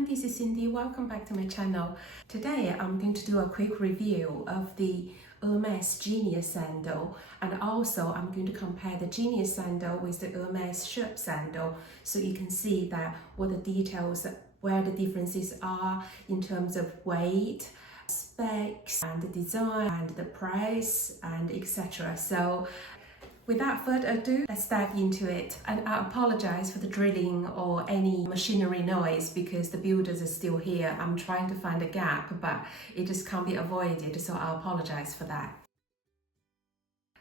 everyone, this is Cindy. Welcome back to my channel. Today I'm going to do a quick review of the Hermes Genius sandal, and also I'm going to compare the Genius sandal with the Hermes Chypre sandal so you can see that what the details, where the differences are in terms of weight, specs and the design and the price and etc. So without further ado, let's dive into it. And I apologize for the drilling or any machinery noise because the builders are still here. I'm trying to find a gap, but it just can't be avoided, so I apologize for that.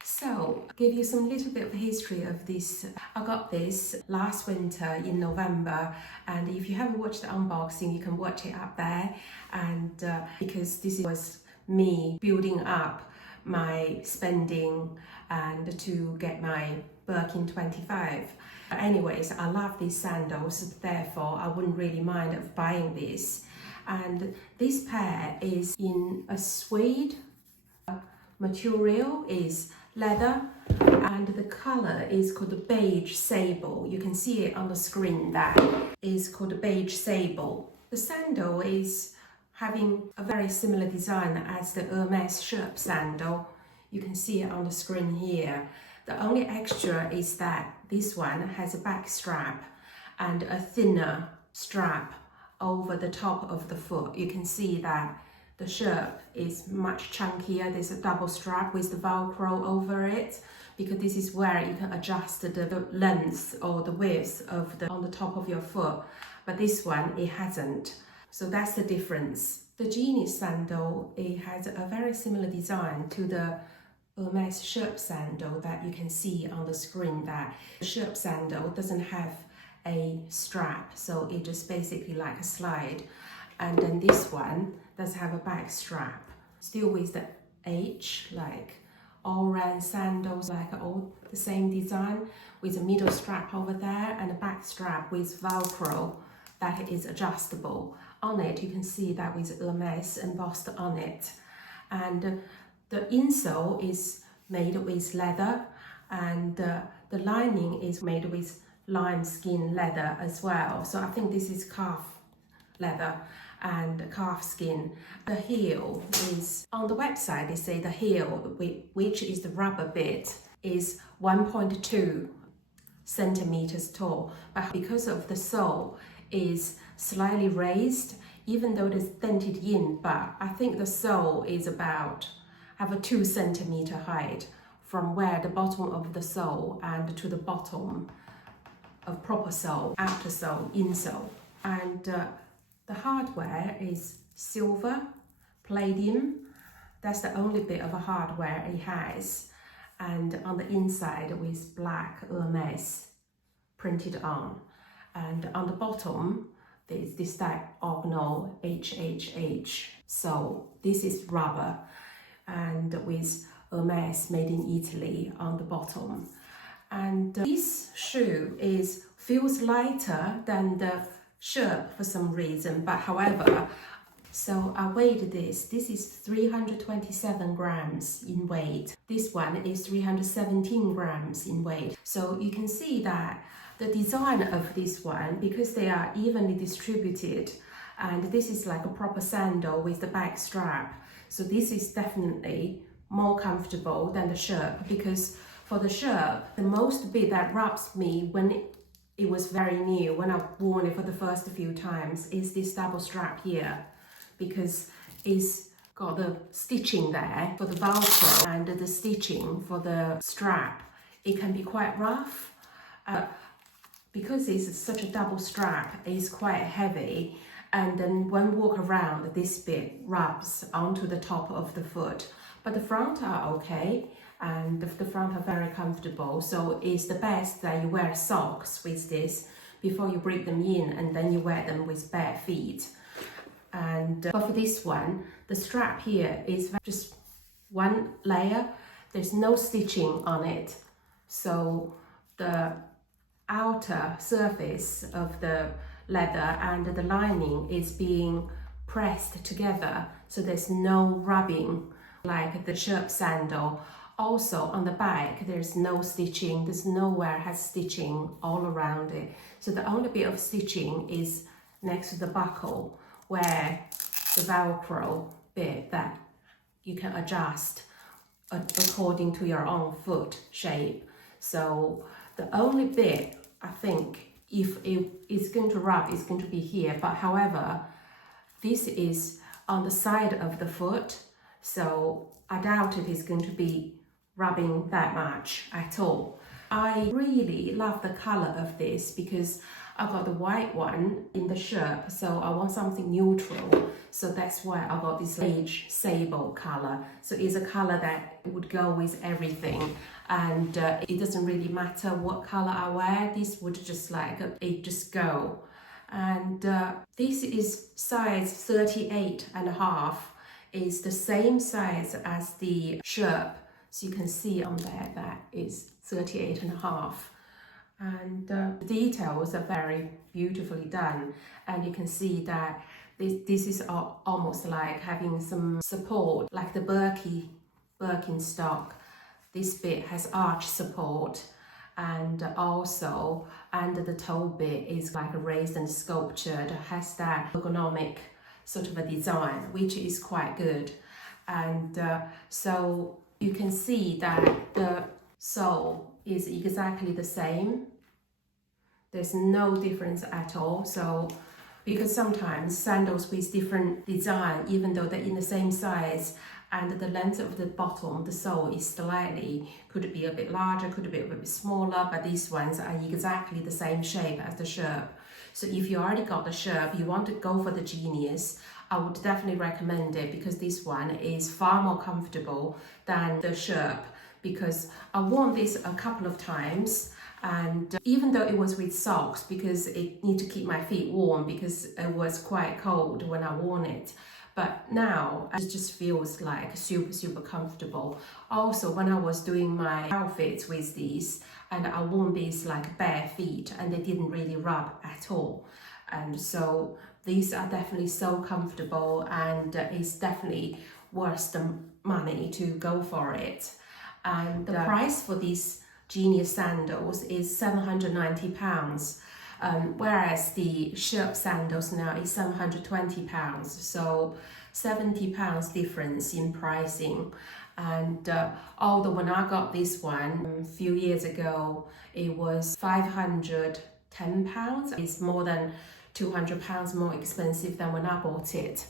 So, I'll give you some little bit of history of this. I got this last winter in November, and if you haven't watched the unboxing, you can watch it up there. And because this was me building up my spending and to get my Birkin 25. Anyways, I love these sandals, therefore I wouldn't really mind of buying this. And this pair is in a suede material, is leather, and the color is called the Beige Sable. You can see it on the screen, that is called the Beige Sable. The sandal is having a very similar design as the Hermes Chypre sandal. You can see it on the screen here. The only extra is that this one has a back strap and a thinner strap over the top of the foot. You can see that the Chypre is much chunkier. There's a double strap with the Velcro over it, because this is where you can adjust the length or the width of on the top of your foot. But this one, it hasn't. So that's the difference. The Genius sandal, it has a very similar design to the Hermes Chypre sandal that you can see on the screen. That the Chypre sandal doesn't have a strap, so it just basically like a slide. And then this one does have a back strap, still with the H, like all round sandals, like all the same design, with a middle strap over there and a back strap with Velcro that is adjustable. On it, you can see that with Hermes embossed on it. And the insole is made with leather, and the lining is made with lime skin leather as well. So I think this is calf leather and calf skin. The heel is, on the website they say the heel, which is the rubber bit, is 1.2 centimeters tall, but because of the sole is slightly raised, even though it is dented in, but I think the sole is have a 2 centimeter height from where the bottom of the sole and to the bottom of proper sole, outer sole, insole. And the hardware is silver, palladium. That's the only bit of a hardware it has. And on the inside with black Hermes printed on. And on the bottom, there's this diagonal HHH. So this is rubber, and with Hermes made in Italy on the bottom. And this shoe feels lighter than the Chypre for some reason, but however, so I weighed this. This is 327 grams in weight. This one is 317 grams in weight. So you can see that the design of this one, because they are evenly distributed, and this is like a proper sandal with the back strap. So this is definitely more comfortable than the Chypre, because for the Chypre, the most bit that rubs me when it was very new, when I've worn it for the first few times, is this double strap here, because it's got the stitching there for the Velcro and the stitching for the strap. It can be quite rough. Because it's such a double strap, it's quite heavy, and then when walk around, this bit rubs onto the top of the foot. But the front are okay, and the front are very comfortable. So it's the best that you wear socks with this before you break them in, and then you wear them with bare feet. And but for this one, the strap here is just one layer. There's no stitching on it, so the outer surface of the leather and the lining is being pressed together, so there's no rubbing like the Chypre sandal. Also on the back, there's no stitching. There's nowhere has stitching all around it. So the only bit of stitching is next to the buckle where the Velcro bit that you can adjust according to your own foot shape. So the only bit I think if it is going to rub is going to be here, but however this is on the side of the foot, so I doubt it is going to be rubbing that much at all. I really love the color of this because I got the white one in the shirt, so I want something neutral. So that's why I got this beige sable color. So it's a color that would go with everything, and it doesn't really matter what color I wear. This would just like it just go. And this is size 38.5. Is the same size as the shirt. So you can see on there that is 38.5. And the details are very beautifully done, and you can see that this is almost like having some support, like the Birkin stock. This bit has arch support, and also under the toe bit is like raised and sculptured, has that ergonomic sort of a design, which is quite good. And so you can see that the sole is exactly the same. There's no difference at all. So because sometimes sandals with different design, even though they're in the same size, and the length of the bottom, the sole is slightly, could be a bit larger, could be a bit smaller, but these ones are exactly the same shape as the shirt. So if you already got the shirt, you want to go for the Genius, I would definitely recommend it, because this one is far more comfortable than the shirt, because I worn this a couple of times, and even though it was with socks, because it need to keep my feet warm because it was quite cold when I worn it, but now it just feels like super comfortable. Also, when I was doing my outfits with these, and I worn these like bare feet, and they didn't really rub at all, and so these are definitely so comfortable, and it's definitely worth the money to go for it. And the price for these Genius sandals is £790, whereas the Chypre sandals now is £720, so £70 difference in pricing. And although when I got this one a few years ago, it was £510, it's more than £200 more expensive than when I bought it.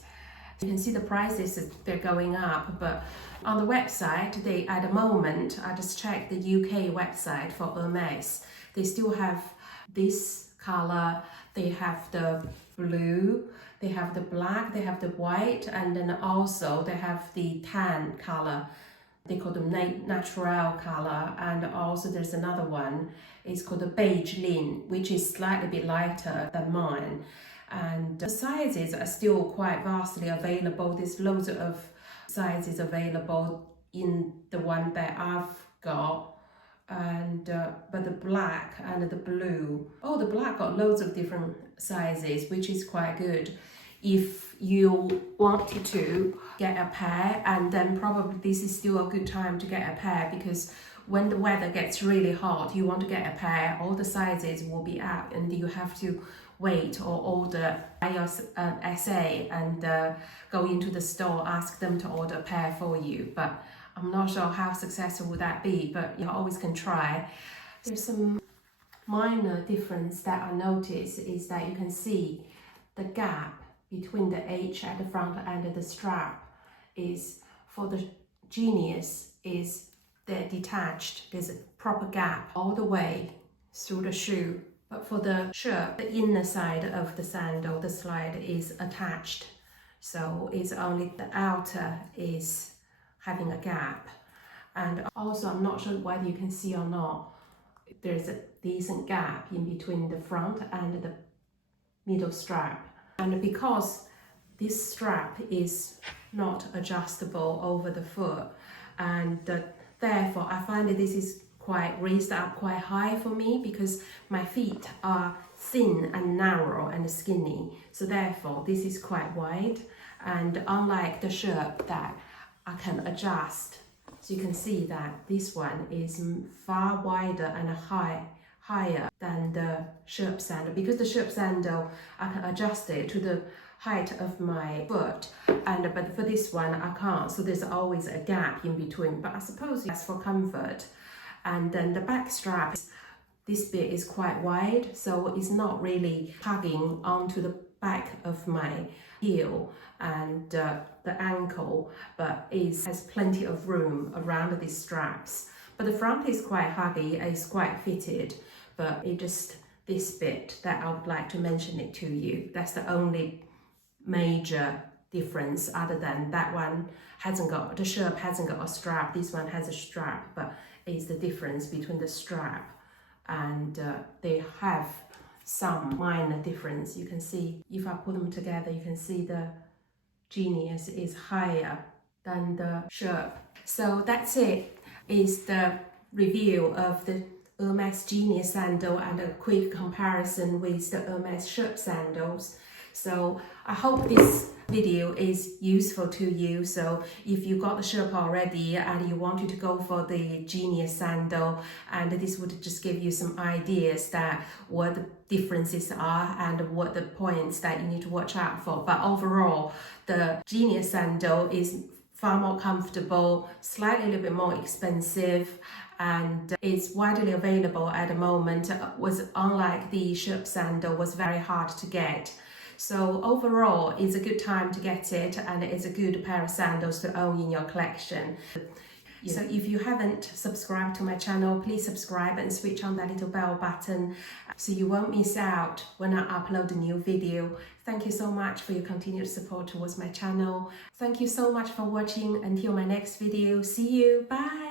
You can see the prices, they're going up, but on the website, they at the moment, I just checked the UK website for Hermes, they still have this color, they have the blue, they have the black, they have the white, and then also they have the tan color. They call them natural color, and also there's another one, it's called the Beige lin, which is slightly bit lighter than mine. And the sizes are still quite vastly available. There's loads of sizes available in the one that I've got, and but the black and the blue, the black got loads of different sizes, which is quite good if you wanted to get a pair. And then probably this is still a good time to get a pair, because when the weather gets really hot, you want to get a pair, all the sizes will be out, and you have to wait or order your SA and go into the store, ask them to order a pair for you. But I'm not sure how successful would that be, but you always can try. There's some minor difference that I notice is that you can see the gap between the H at the front and the strap is, for the Genius, is they're detached. There's a proper gap all the way through the shoe. But for the shirt, the inner side of the sandal, the slide is attached. So it's only the outer is having a gap. And also, I'm not sure whether you can see or not, there's a decent gap in between the front and the middle strap. And because this strap is not adjustable over the foot, and therefore I find that this is quite raised up quite high for me, because my feet are thin and narrow and skinny, so therefore this is quite wide. And unlike the shirt that I can adjust, so you can see that this one is far wider and higher than the Chypre sandal, because the Chypre sandal I can adjust it to the height of my foot, but for this one I can't, so there's always a gap in between, but I suppose that's for comfort. And then the back strap, this bit is quite wide, so it's not really hugging onto the back of my heel and the ankle, but it has plenty of room around these straps. But the front is quite huggy, it's quite fitted, but it just this bit that I would like to mention it to you. That's the only major difference, other than that one hasn't got, the Chypre hasn't got a strap, this one has a strap, but it's the difference between the strap and they have some minor difference. You can see, if I put them together, you can see the Genius is higher than the Chypre. So that's it, is the review of the Hermes Genius sandal and a quick comparison with the Hermes Chypre sandals. So I hope this video is useful to you. So if you got the Chypre already and you wanted to go for the Genius sandal, and this would just give you some ideas that what the differences are and what the points that you need to watch out for. But overall, the Genius sandal is far more comfortable, slightly a little bit more expensive, and it's widely available at the moment. Was unlike the Chypre sandal, was very hard to get. So overall, it's a good time to get it, and it's a good pair of sandals to own in your collection. So if you haven't subscribed to my channel, please subscribe and switch on that little bell button so you won't miss out when I upload a new video. Thank you so much for your continued support towards my channel. Thank you so much for watching. Until my next video, see you, bye!